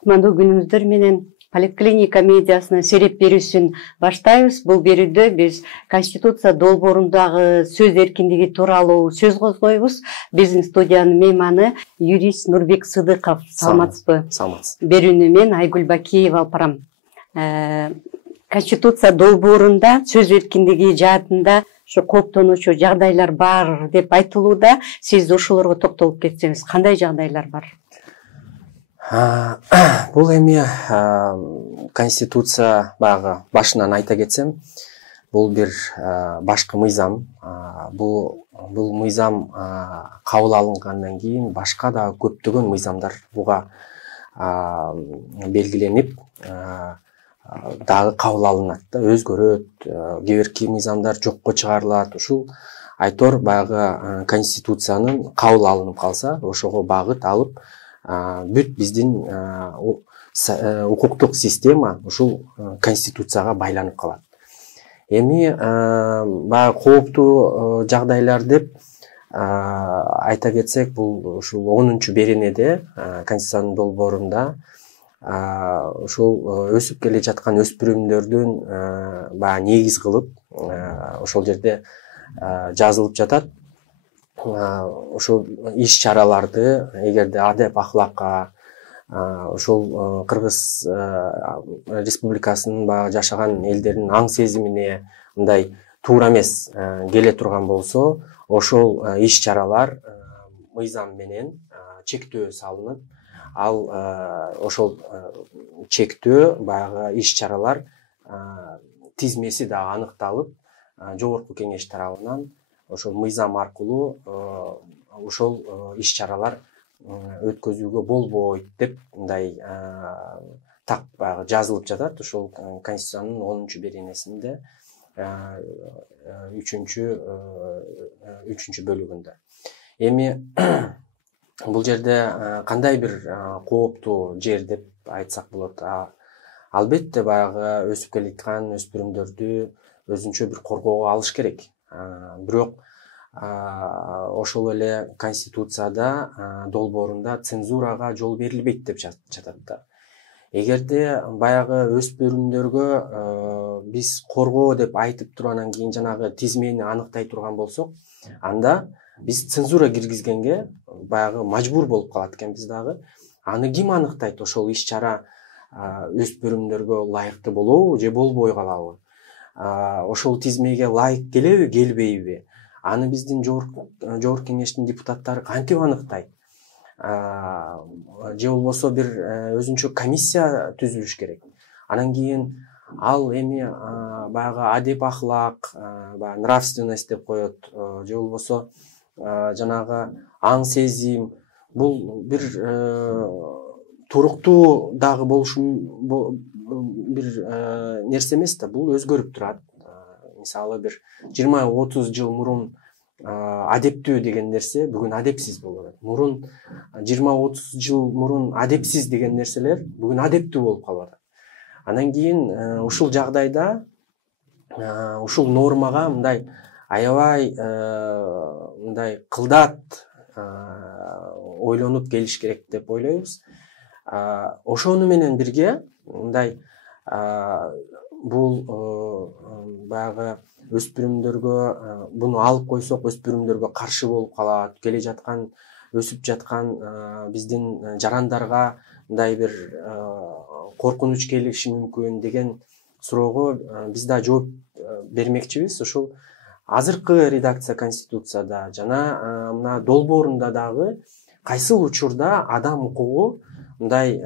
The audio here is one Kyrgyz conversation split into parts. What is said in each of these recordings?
Кутмандуу күнүңүздөр менен Поликлиника медиасынын сереп берүүсүн баштайбыз. Бул берүүдө биз Конституция долбоорундагы сөз эркиндиги тууралуу сөз козгойбуз. Биздин студиянын мейманы юрист Нурбек Сыдыков. Саламатсызбы? Саламатсыз. Берүүнү мен Айгүл Бакиева алып барам. Конституция долбоорунда сөз эркиндиги жаатында ошо кооптонуучу жагдайлар бар деп айтылууда. Сиз ошолорго токтолуп кетсеңиз, кандай жагдайлар бар? Бул эми Конституция багы башынан айта кетсем, бул бир башкы мыйзам. Бул мыйзам кабыл алынгандан кийин башка да көптөгөн мыйзамдар буга белгиленип дагы кабыл алынат да, өзгөрөт, кээ бирки мыйзамдар жокко чыгарылат. Ушул айтор баягы Конституциянын кабыл алынып калса, ошого багыт алып бүт биздин укуктук система ушул Конституцияга байланып калат. Эми баягы кооптуу жагдайлар деп айта кетсек, бул ушул 10-беренеде Конституциянын долбоорунда ушул өсүп келе жаткан өспүрүмдөрдүн баягы негиз кылып ошол жерде жазылып жатат. Ошол иш-чараларды эгерде адеп ахлакка ошол Кыргыз Республикасынын баягы жашаган элдердин аң сезимине мындай туура эмес келе турган болсо, ошол иш-чаралар мыйзам менен чектөө салынып, ал ошол чектөө баягы иш-чаралар тизмеси да аныкталып, жогорку кеңеш тарабынан ошол мыйзам аркылуу ошол иш-чаралар өткөзүүгө болбойт деп мындай так баягы жазылып жатат. Ошол Конституциянын 10-беренесинде 3 бөлүгүндө. Эми бул жерде кандай бир кооптуу жер деп айтсак болот? Албетте баягы өсүп келаткан өспүрүмдөрдү өзүнчө бир коргоого алыш керек. Бирок ошол эле Конституцияда долбоорунда цензурага жол берилбейт деп жатат да. Эгерде баягы өспүрүмдөргө биз коргоо деп айтып туруп кийин жанагы тизмени аныктай турган болсок, анда биз цензура киргизгенге баягы мажбур болуп калат экенбиз дагы. Аны ким аныктайт? Ошол иш-чара өспүрүмдөргө ылайыктуу болобу же болбой калабы? Ошол тизмеге ылайык келеби, келбейби? Аны биздин жогорку кеңештин депутаттары кантип аныктайт? Же болбосо бир өзүнчө комиссия түзүлүш керек. Анан кийин ал эми баягы адеп ахлак, баягы нравственность деп коет, же болбосо жанагы аң сезим, бул бир туруктуу дагы болушу бир нерсе эмес да, бул өзгөрүп турат. Мисалы бир 20-30 жыл мурун адептүү деген нерсе бүгүн адепсиз болот. Мурун 20-30 жыл мурун адепсиз деген нерселер бүгүн адептүү болуп калат. Анан кийин ушул жагдайда ушул нормага мындай аябай мындай кылдат ойлонуп келиш керек деп ойлойбуз. Ошону менен бирге мындай бул баягы өспүрүмдөргө буну алып койсок, өспүрүмдөргө каршы болуп калат, келе жаткан өсүп жаткан биздин жарандарга мындай бир коркунуч келиши мүмкүн деген суроого биз да жооп бермекчибиз. Ушул азыркы редакция Конституцияда жана мына долбоорунда дагы кайсыл учурда адам укугу мындай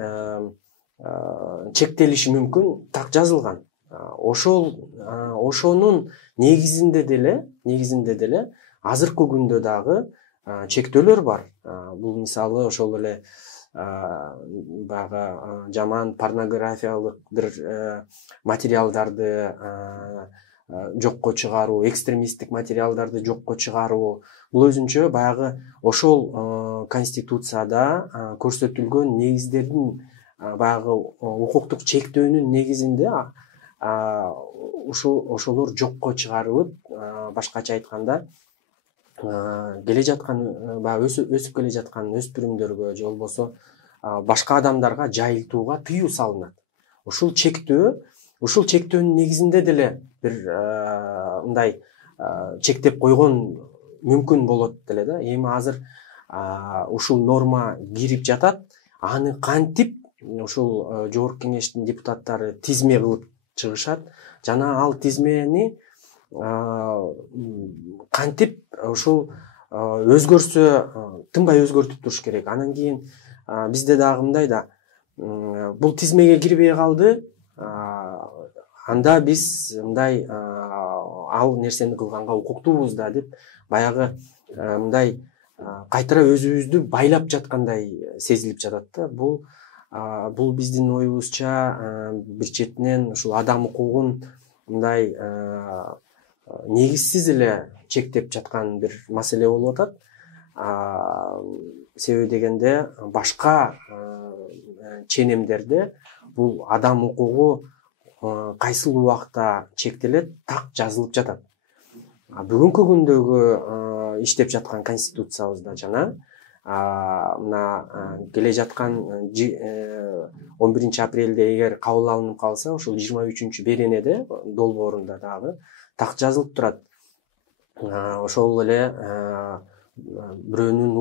чектелиши мүмкүн так жазылган. Ошонун негизинде деле азыркы күндө дагы чектөөлөр бар. Бул мисалы ошол эле баягы жаман порнографиялык бир материалдарды жокко чыгаруу, экстремисттик материалдарды жокко чыгаруу, бул өзүнчө баягы ошол Конституцияда көрсөтүлгөн негиздердин баягы укуктук чектөөнүн негизинде ошолор жокко чыгарылып, башкача айтканда келе жаткан баягы өсүп келе жаткан өспүрүмдөргө же болбосо башка адамдарга жайылтууга тыюу салынат. Ушул чектөөнүн негизинде деле бир мындай чектеп койгон мүмкүн болот деле да. Эми азыр ушул норма кирип жатат. Аны кантип ушул жогорку кеңештин депутаттары тизме кылып чыгышат жана ал тизмени кантип ушул өзгөрсө тынбай өзгөртүп туруш керек. Анан кийин бизде дагы мындай да бул тизмеге кирбей калды. Анда биз мындай ал нерсени кылганга укуктуубуз да деп баягы мындай кайтара өзүбүздү байлап жаткандай сезилип жатат да. Бул биздин оюбузча бир четинен ушул адам укугун мындай негизсиз эле чектеп жаткан бир маселе болуп атат. Себеби дегенде башка ченемдерде бул адам укугу кайсыл убакта чектелет так жазылып жатат. Бүгүнкү күндөгү иштеп жаткан конституциябызда жана мына келе жаткан 11 апрелде эгер кабыл алынып калса, ушул 23 беренеде долбоорунда дагы так жазылып турат. Ошол эле бирөөнүн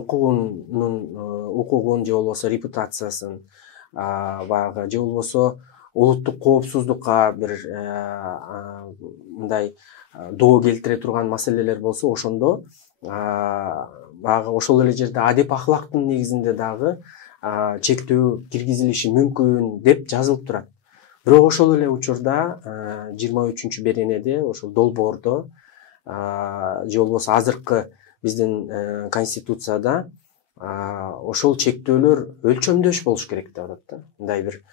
укугун же болбосо репутациясын баягы же болбосо улуттук коопсуздукка бир мындай доо келтире турган маселелер болсо, ошондо баягы ошол эле жерде адеп ахлактын негизинде дагы чектөө киргизилиши мүмкүн деп жазылып турат. Бирок ошол эле учурда 23 беренеде ошол долбоордо же болбосо азыркы биздин конституцияда ошол чектөөлөр өлчөмдөш болуш керек деп атат да. Мындай бир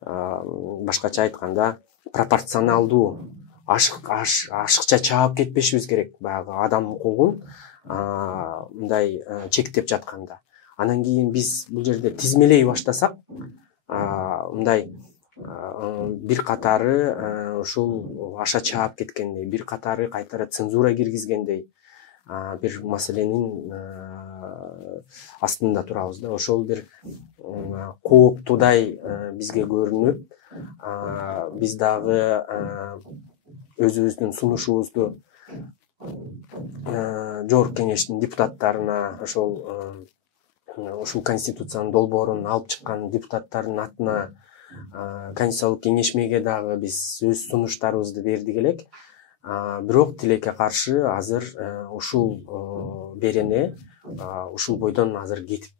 башкача айтканда пропорционалдуу, ашыкча чаап кетпешибиз керек баягы адам укугун мындай чектеп жатканда. Анан кийин биз бул жерде тизмелей баштасак, мындай бир катары ушул аша чаап кеткендей, бир катары кайтара цензура киргизгендей бир маселенин астында турабыз да. Ошол бир кооптуудай бизге көрүнүп, биз дагы өзүбүздүн сунушубузду жогорку кеңештин депутаттарына, ушул конституциянын долбоорун алып чыккан депутаттардын атына Конституциялык кеңешмеге дагы биз өз сунуштарыбызды бердик элек. Бирок тилекке каршы азыр ушул берене ушул бойдон азыр кетип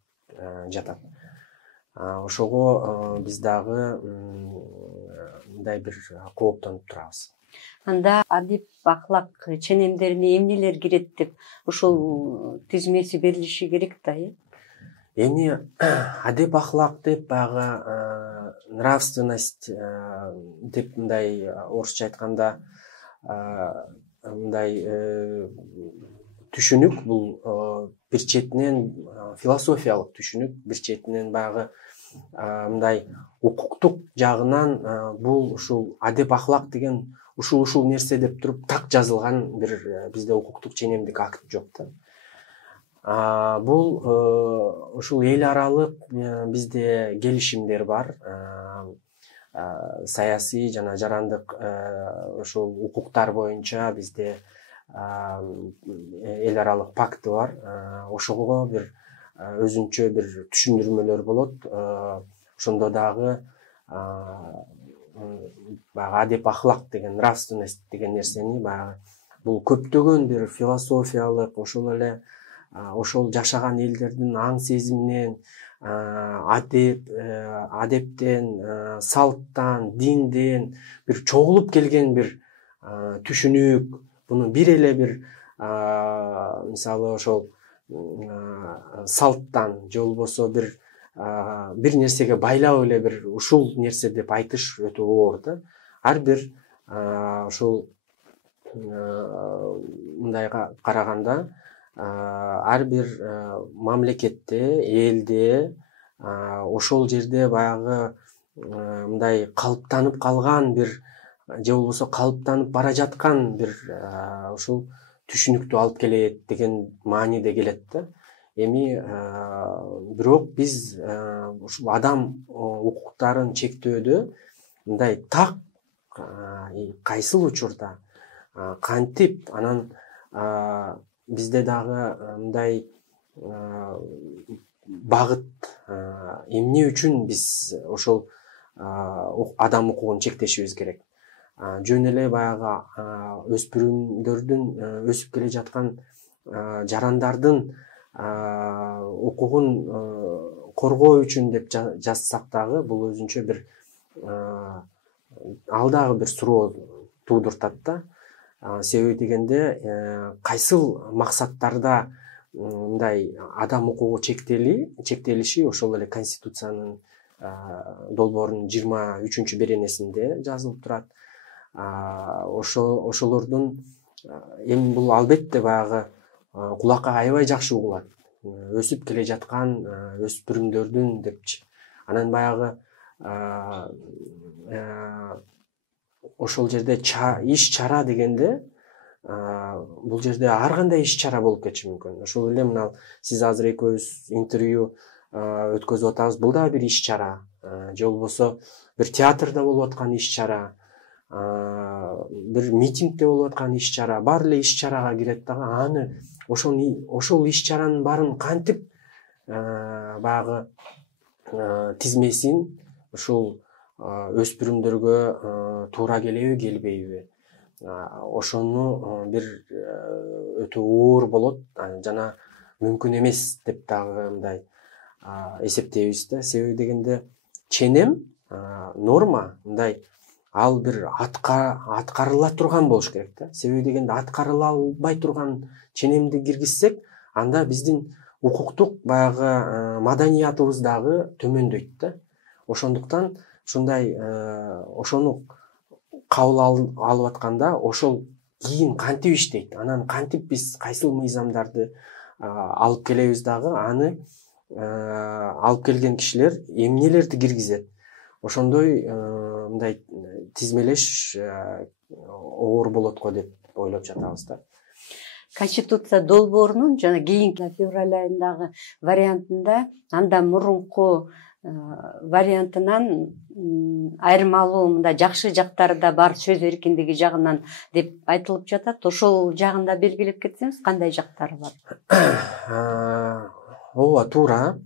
жатат. Ошого биз дагы мындай бир кооптонуп турабыз. Анда адеп ахлак ченемдерине эмнелер кирет деп ушул тизмеси берилиши керек да, Эми адеп ахлак деп баягы нравственность деп мындай орусча айтканда мындай түшүнүк, бул бир четинен философиялык түшүнүк, бир четинен баягы мындай укуктук жагынан бул ушул адеп ахлак деген ушул нерсе деп туруп так жазылган бир бизде укуктук ченемдик акт жок да. Бул ушул эл аралык бизде келишимдер бар. Саясий жана жарандык ушул укуктар боюнча бизде эл аралык пакты бар. Ошого бир өзүнчө бир түшүндүрмөлөр болот. Ошондо дагы баягы адеп ахлак деген, нравственность деген нерсени баягы бул көптөгөн бир философиялык, ошол эле ошол жашаган элдердин аң сезиминен, адептен, салттан, динден бир чогулуп келген бир түшүнүк. Буну бир эле бир мисалы ошол салттан же болбосо бир нерсеге байлап эле бир ушул нерсе деп айтыш өтө оор да. Ар бир ушул мындайга караганда ар бир мамлекетте, элде ошол жерде баягы мындай калыптанып калган бир же болбосо калыптанып бара жаткан бир ушул түшүнүктү алып келет деген мааниде келет да. Эми бирок биз ушул адам укуктарын чектөөдө мындай так кайсыл учурда кантип анан бизде дагы мындай багыт эмне үчүн биз ошол адам укугун чектешибиз керек. Жөн эле баягы өспүрүмдөрдүн өсүп келе жаткан жарандардын укугун коргоо үчүн деп жазсак дагы бул өзүнчө бир ал дагы бир суроо туудуртат да. Себеби дегенде кайсыл максаттарда мындай адам укугу чектелиши ошол эле Конституциянын долбоорунун 23 беренесинде жазылып турат. Ошолордун эми бул албетте баягы кулакка аябай жакшы угулат. Өсүп келе жаткан өспүрүмдөрдүн депчи. Анан баягы ошол жерде иш чара дегенде бул жерде ар кандай иш чара болуп кетиши мүмкүн. Ошол эле мына сиз азыр экөөбүз интервью өткөзүп атабыз. Бул да бир иш чара. Же болбосо бир театрда болуп аткан иш чара, бир митингде болуп аткан иш чара, баары эле иш чарага кирет дагы. Аны ошол иш чаранын баарын кантип баягы тизмесин ушул өспүрүмдөргө туура келеби, келбейби? Ошону бир өтө оор болот жана мүмкүн эмес деп дагы мындай эсептейбиз да. Себеби дегенде ченем, норма мындай ал бир аткарыла турган болуш керек да. Себеби дегенде аткарыла албай турган ченемди киргизсек, анда биздин укуктук баягы маданиятыбыз дагы төмөндөйт да. Ошондуктан ушундай ошону кабыл алып атканда ошол кийин кантип иштейт, анан кантип биз кайсыл мыйзамдарды алып келебиз дагы, аны алып келген кишилер эмнелерди киргизет. Ошондой мындай тизмелеш оор болот го деп ойлоп жатабыз да. Конституция долбоорунун жана кийинки февраль айындагы вариантында андан мурунку вариантынан айырмалуу мындай жакшы жактары да бар, сөз эркиндиги жагынан деп айтылып жатат. Ошол жагында белгилеп кетсеңиз, кандай жактары бар? Ооба, туура.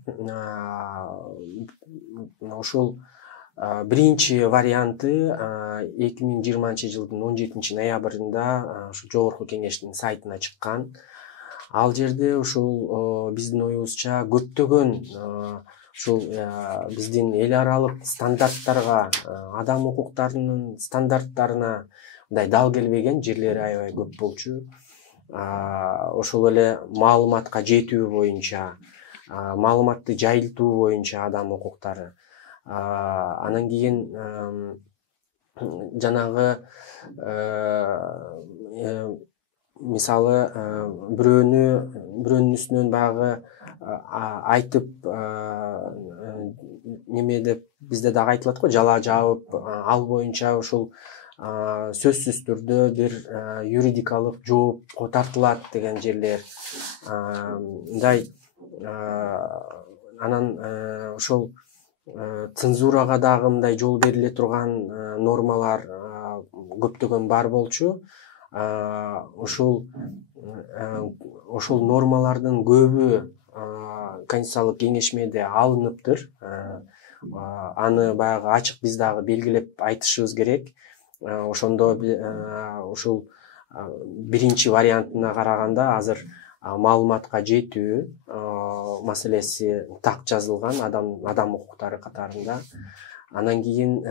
Ошол биринчи варианты 2020-жылдын 17 ноябрында ушу жогорку кеңештин сайтына чыккан. Ал жерде ушул биздин оюбузча көптөгөн ушул биздин эл аралык стандарттарга, адам укуктарынын стандарттарына мындай дал келбеген жерлери аябай көп болчу. Ошол эле маалыматка жетүү боюнча, маалыматты жайылтуу боюнча адам укуктары. Анан кийин жанагы мисалы бирөөнүн үстүнөн баягы айтып неме деп бизде дагы айтылат го, жала жабып, ал боюнча ушул сөзсүз түрдө бир юридикалык жоопко тартылат деген жерлер. Мындай анан ошол цензурага дагы мындай жол бериле турган нормалар көптөгөн бар болчу. Ошол нормалардын көбү Конституциялык кеңешмеде алыныптыр. Аны баягы ачык биз дагы белгилеп айтышыбыз керек. Ошондо ушул биринчи вариантына караганда азыр маалыматка жетүү маселеси так жазылган адам укуктары катарында. Анан кийин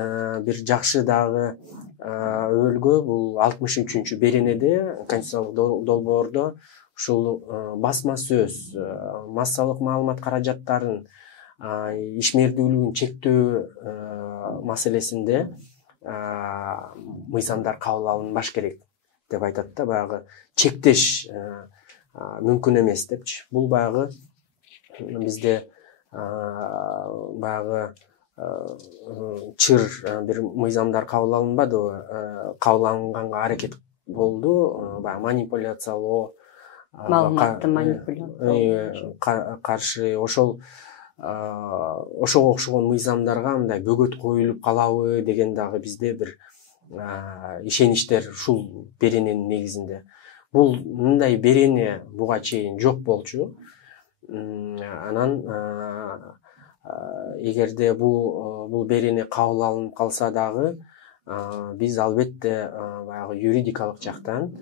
бир жакшы дагы өлгө бул 63 беренеде, Конституциялык долбоордо ушул басма сөз, массалык маалымат каражаттарын ишмердүүлүгүн чектөө маселесинде мыйзамдар кабыл алынбаш керек деп айтат да. Баягы чектеш мүмкүн эмес депчи. Бул баягы бизде баягы чыр бир мыйзамдар кабыл алынбадыбы, кабыл алынганга аракет болду. Баягы манипуляциялоо, маалыматты манипуляциялоо каршы ошол ошого окшогон мыйзамдарга мындай бөгөт коюлуп калабы деген дагы бизде бир ишеничтер ушул берененин негизинде. Бул мындай берене буга чейин жок болчу. Анан эгерде бул берене кабыл алынып калса дагы биз албетте баягы юридикалык жактан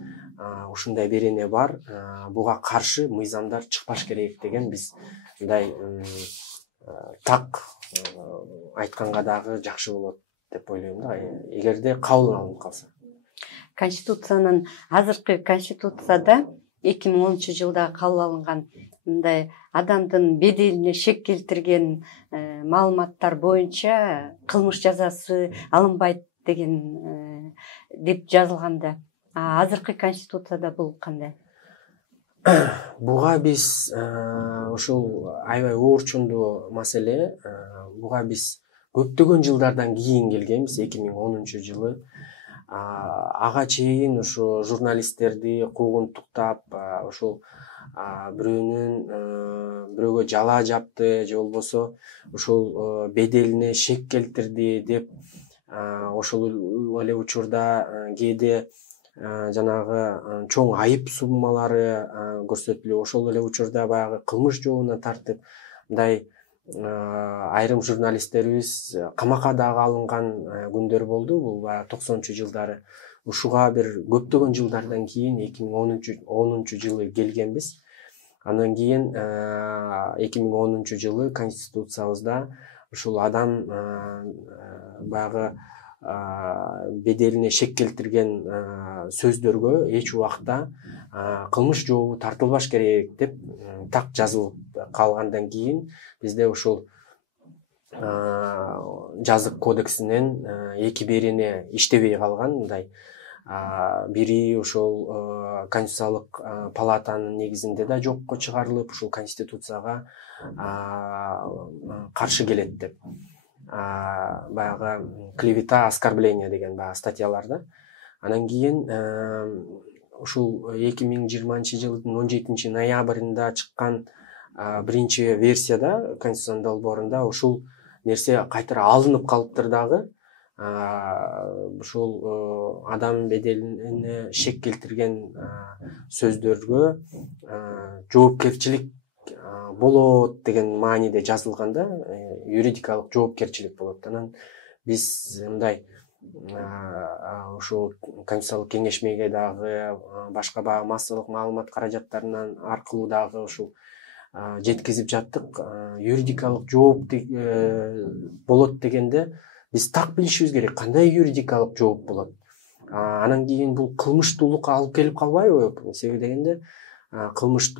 ушундай берене бар, буга каршы мыйзамдар чыкпаш керек деген биз мындай так айтканга дагы жакшы болот деп ойлойм да, эгерде кабыл алынып калса. Конституциянын азыркы конституцияда 2010 жылда кабыл алынган мындай адамдын беделине шек келтирген маалыматтар боюнча кылмыш жазасы алынбайт деген деп жазылганда, азыркы конституцияда бул кандай? Буга биз ушул аябай оорчундуу маселе. Буга биз көптөгөн жылдардан кийин келгенбиз, 2010 жылы. Ага чейин ушу журналисттерди куугунтуктап, ушул бирөөгө жала жапты же болбосо ушул беделине шек келтирди деп ошол эле учурда кээде жанагы чоң айып суммалары көрсөтүлүп, ошол эле учурда баягы кылмыш жообуна тартып, мындай айрым журналисттерибиз камакка дагы алынган күндөр болду. Бул баягы 90 жылдары. Ушуга бир көптөгөн жылдардан кийин 2010 жылы келгенбиз. Андан кийин 2010 жылы конституциябызда ушул адам баягы беделине шек келтирген сөздөргө эч убакта кылмыш жообу тартылбаш керек деп так жазылып калгандан кийин бизде ушул жазык кодексинен 2 берене иштебей калган. Мындай бири ушул конституциялык палатанын негизинде да жокко чыгарылып, ушул конституцияга каршы келет деп. Баягы клевета, оскорбление деген баягы статьяларда. Анан кийин ушул 2020 жылдын 17 ноябрында чыккан биринчи версияда конституциянын долбоорунда ушул нерсе кайтара алынып калыптыр дагы. Ушул адам беделине шек келтирген сөздөргө жоопкерчилик болот деген мааниде жазылганда, юридикалык жоопкерчилик болот. Анан биз мындай ушул конституциялык кеңешмеге дагы, башка баягы массалык маалымат каражаттарынан аркылуу дагы ушул жеткизип жаттык. Юридикалык жооп болот дегенде биз так билишибиз керек, кандай юридикалык жооп болот. Анан кийин бул кылмыштуулукка алып келип калбайбы? Себеби дегенде кылмыш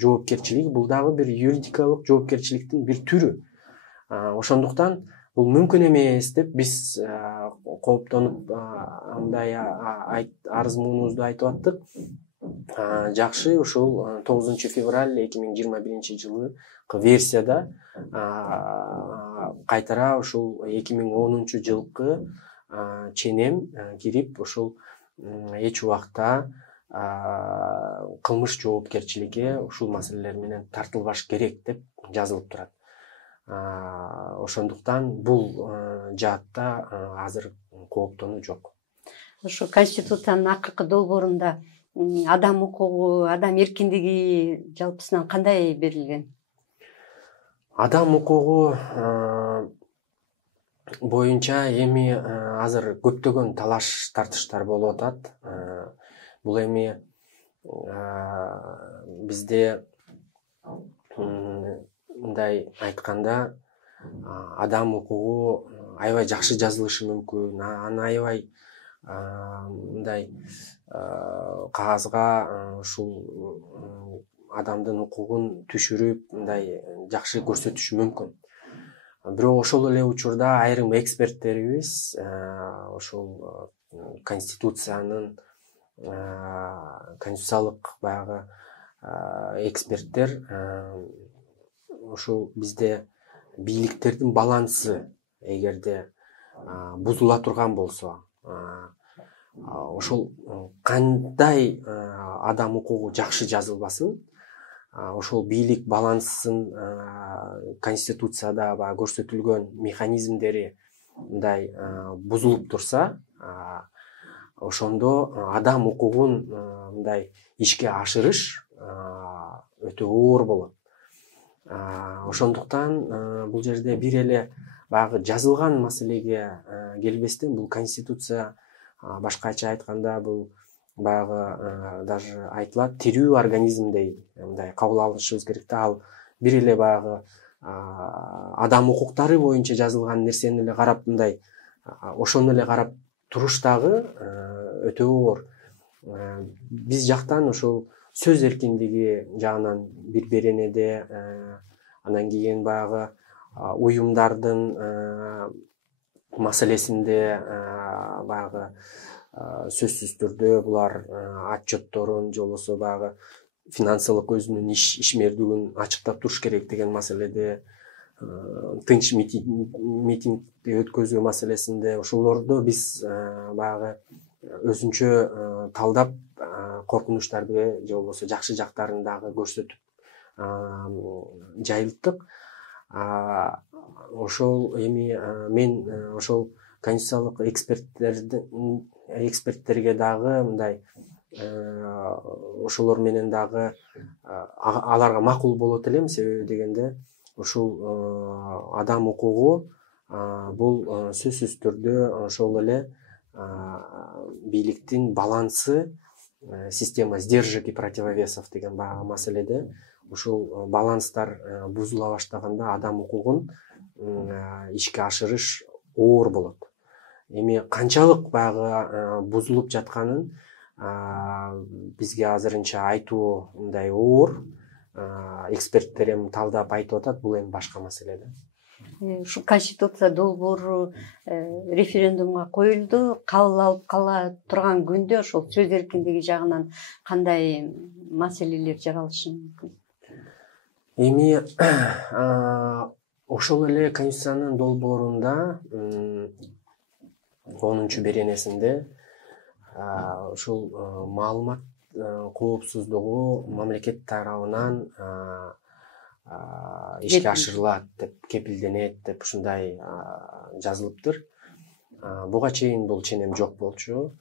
жоопкерчилиги бул дагы бир юридикалык жоопкерчиликтин бир түрү. Ошондуктан бул мүмкүн эмес деп биз кооптонуп мындай арыз муунубузду айтып аттык. Жакшы, ушул 9 февраль 2021 жылы версияда кайтара ушул 2010 жылкы ченем кирип, ушул эч убакта кылмыш жоопкерчилиги ушул маселелер менен тартылбаш керек деп жазылып турат. Ошондуктан бул жаатта азыр кооптонуу жок. Ошо конституциянын акыркы долбоорунда адам укугу, адам эркиндиги жалпысынан кандай берилген? Адам укугу боюнча эми азыр көптөгөн талаш тартыштар болуп атат. Бул эми бизде мындай айтканда адам укугу аябай жакшы жазылышы мүмкүн. Аны аябай мындай кагазга ушул адамдын укугун түшүрүп, мындай жакшы көрсөтүшү мүмкүн. Бирок ошол эле учурда айрым эксперттерибиз ошол конституциянын конституциялык баягы эксперттер ушул бизде бийликтердин балансы эгерде бузула турган болсо, ошол кандай адам укугу жакшы жазылбасын, ошол бийлик балансын конституцияда баягы көрсөтүлгөн механизмдери мындай бузулуп турса, ошондо адам укугун мындай ишке ашырыш өтө оор болот. Ошондуктан бул жерде бир эле баягы жазылган маселеге келбестен, бул конституция башкача айтканда бул баягы даже айтылат тирүү организмдей мындай кабыл алышыбыз керек да. Ал бир эле баягы адам укуктары боюнча жазылган нерсени эле карап мындай ошону эле карап туруш дагы өтө оор. Биз жактан ошол сөз эркиндиги жагынан бир беренеде, анан кийин баягы уюмдардын маселесинде баягы сөзсүз түрдө булар отчетторун же болбосо баягы финансылык өзүнүн ишмердигин ачыктап туруш керек деген маселеде, тынч митингди өткөзүү маселесинде, ошолордо биз баягы өзүнчө талдап коркунучтарды же болбосо жакшы жактарын дагы көрсөтүп жайылттык. Ошол эми мен ошол конституциялык эксперттерге дагы мындай ошолор менен дагы аларга макул болот элем. Себеби дегенде ушул адам укугу бул сөзсүз түрдө ошол эле бийликтин балансы, система сдержек и противовесов деген баягы маселеде ушул баланстар бузула баштаганда адам укугун ишке ашырыш оор болот. Эми канчалык баягы бузулуп жатканын бизге азырынча айтуу мындай оор. Эксперттер эми талдап айтып атат, бул эми башка маселе да. Ушу конституция долбоору референдумга коюлду. Кабыл алып кала турган күндө ошол сөз эркиндиги жагынан кандай маселелер жаралышы мүмкүн? Эми ошол эле конституциянын долбоорунда 10-чу беренесинде ушул маалымат коопсуздугу мамлекет тарабынан ишке ашырылат деп, кепилденет деп ушундай жазылыптыр. Буга чейин бул ченем жок болчу.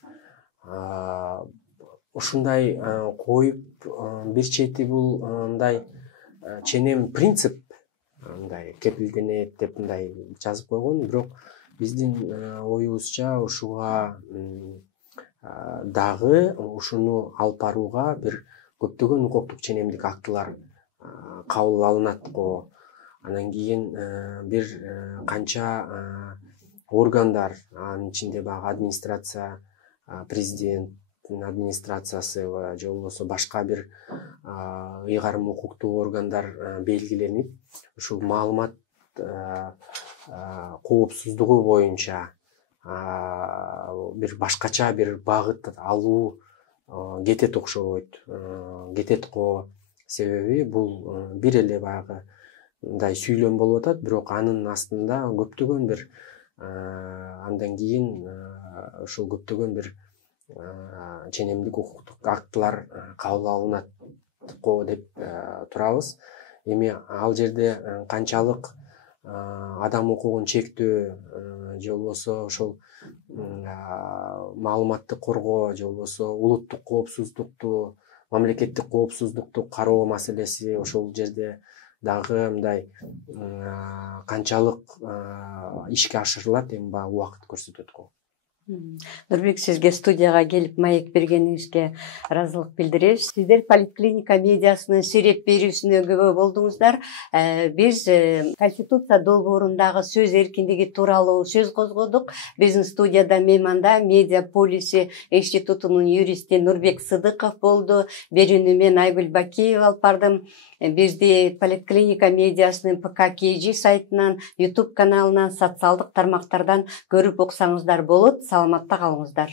Ушундай коюп, бир чети бул мындай ченем принцип мындай кепилденет деп мындай жазып койгон, бирок биздин оюбузча ушуга дагы ушуну алып барууга бир көптөгөн укуктук ченемдик актылар кабыл алынат го. Анан кийин бир канча органдар, анын ичинде баягы администрация, президенттин администрациясы же болбосо башка бир ыйгарым укуктуу органдар белгиленип, ушул маалымат коопсуздугу боюнча бир башкача бир багыт алуу кетет окшобойт. Кетет го. Себеби бул бир эле баягы мындай сүйлөм болуп атат, бирок анын астында көптөгөн бир андан кийин ушул көптөгөн бир ченемдик укуктук актылар кабыл алынат го деп турабыз. Эми ал жерде канчалык адам укугун чектөө же болбосо ошол маалыматты коргоо же болбосо улуттук коопсуздукту, мамлекеттик коопсуздукту кароо маселеси ошол жерде дагы мындай канчалык ишке ашырылат, эми баягы убакыт көрсөтөт го. Нурбек, сизге студияга келип маек бергениңизге ыраазылык билдиребиз. Сиздер Политклиника медиасынын сереп берүүсүнө күбө болдуңуздар. Биз Конституция долбоорундагы сөз эркиндиги тууралуу сөз козгодук. Биздин студияда мейманда Медиа полиси институтунун юристи Нурбек Сыдыков болду. Берүүнү мен Айгүл Бакиева алып бардым. Бизди Политклиника медиасынын ПК-KG сайтынан, YouTube каналынан, социалдык тармактардан көрүп уксаңыздар болот. Саламатта калыңыздар.